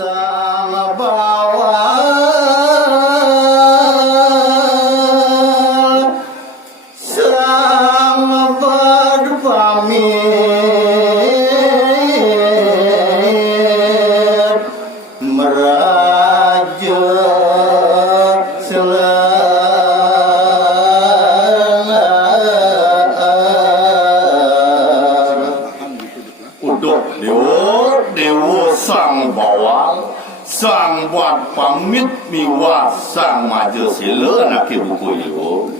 sang bawa sang berpamit meraja sang bawang sang buat pamit miwa sang maju sila nak buku yo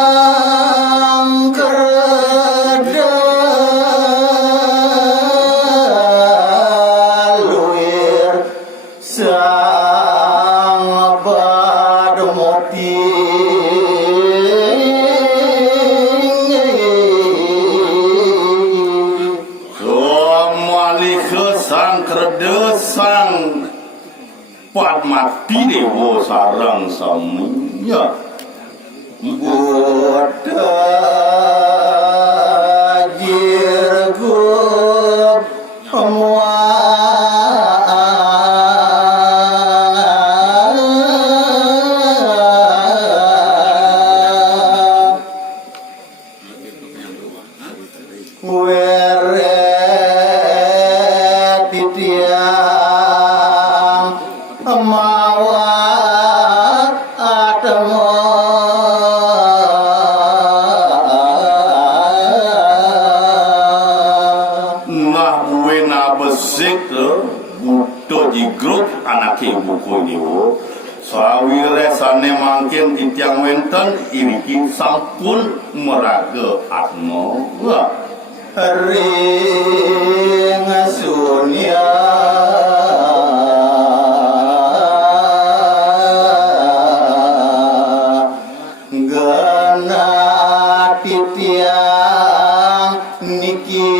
sang kerda luir sang badmoti sang kerda sang pat mati dewa sarang saminya buddha jirgub sawire mangkin titiang wenten iriki sampun meraga atmo ring sunya gana titiang niki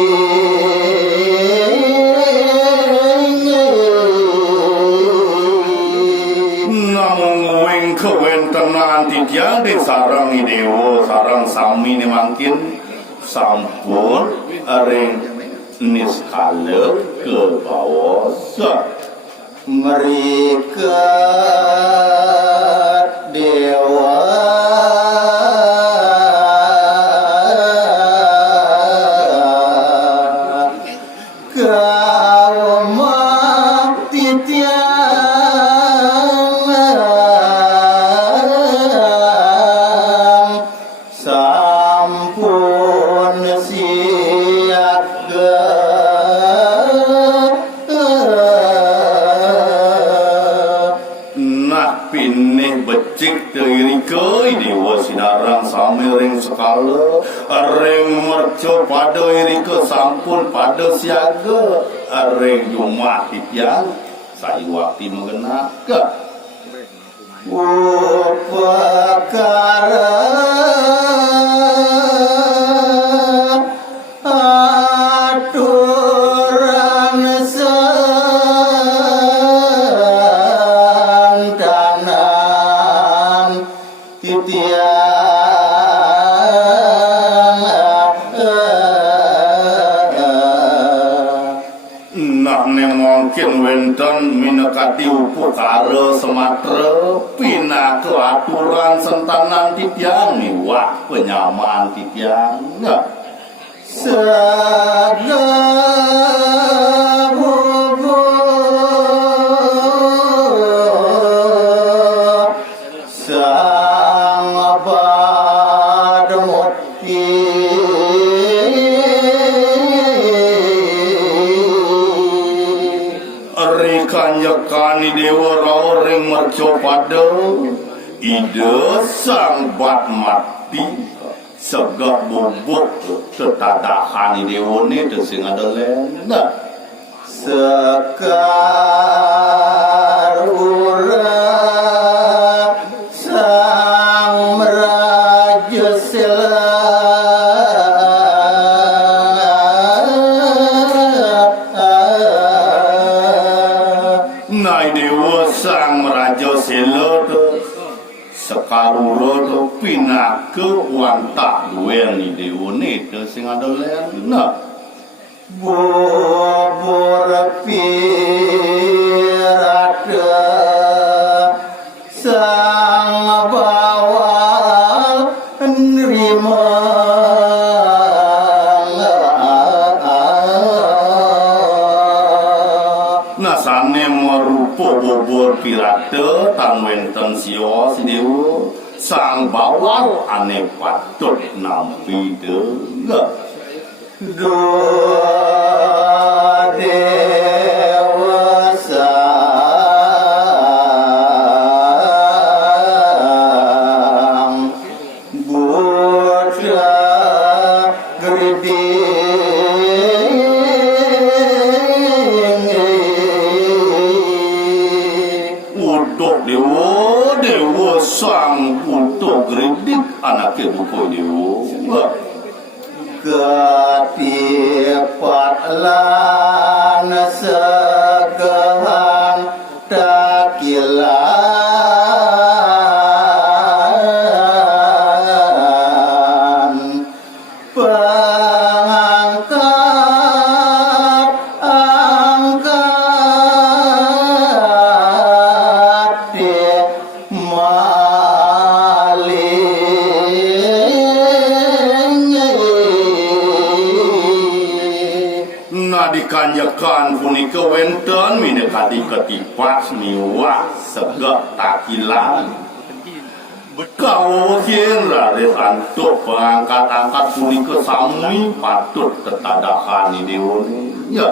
titiang di sarang idewo sarang sami ni mangkin sampun ring niskala ke bawah mereka dewa sekala ring merco pada irika sampun pada siaga ring jumah titiang saya waktu mengenaka upakara aturan santanan titiang mungkin wenten minekati upukara Sumatera pina ke aturan sentanan titiang miwah penyamaan titiang sang badmoti kanyakani dewa ring merco pada ide sang bat mati segak bubuk tetadahan dewa ni sing ada lena sekar ura sang meraja sila sang meraja sela tu sekarula tu pina ke wanta duel ni dewa ni tu sing ada lena bubur pirata sang bawal nerima ngasane merupa bubur pirata tan wenten sio sidewa sang bawal ane patut nampi deuleuh dua dewasa buta greding untuk dewa sang untuk greding anake buku dewa ketipat lan segahan takilan pengangkat angkat di dikanyakan punika wenten minekati ketipat miwah segek takilan kau kira antuk pengangkat-angkat punika sami patut tetadahan dewa ya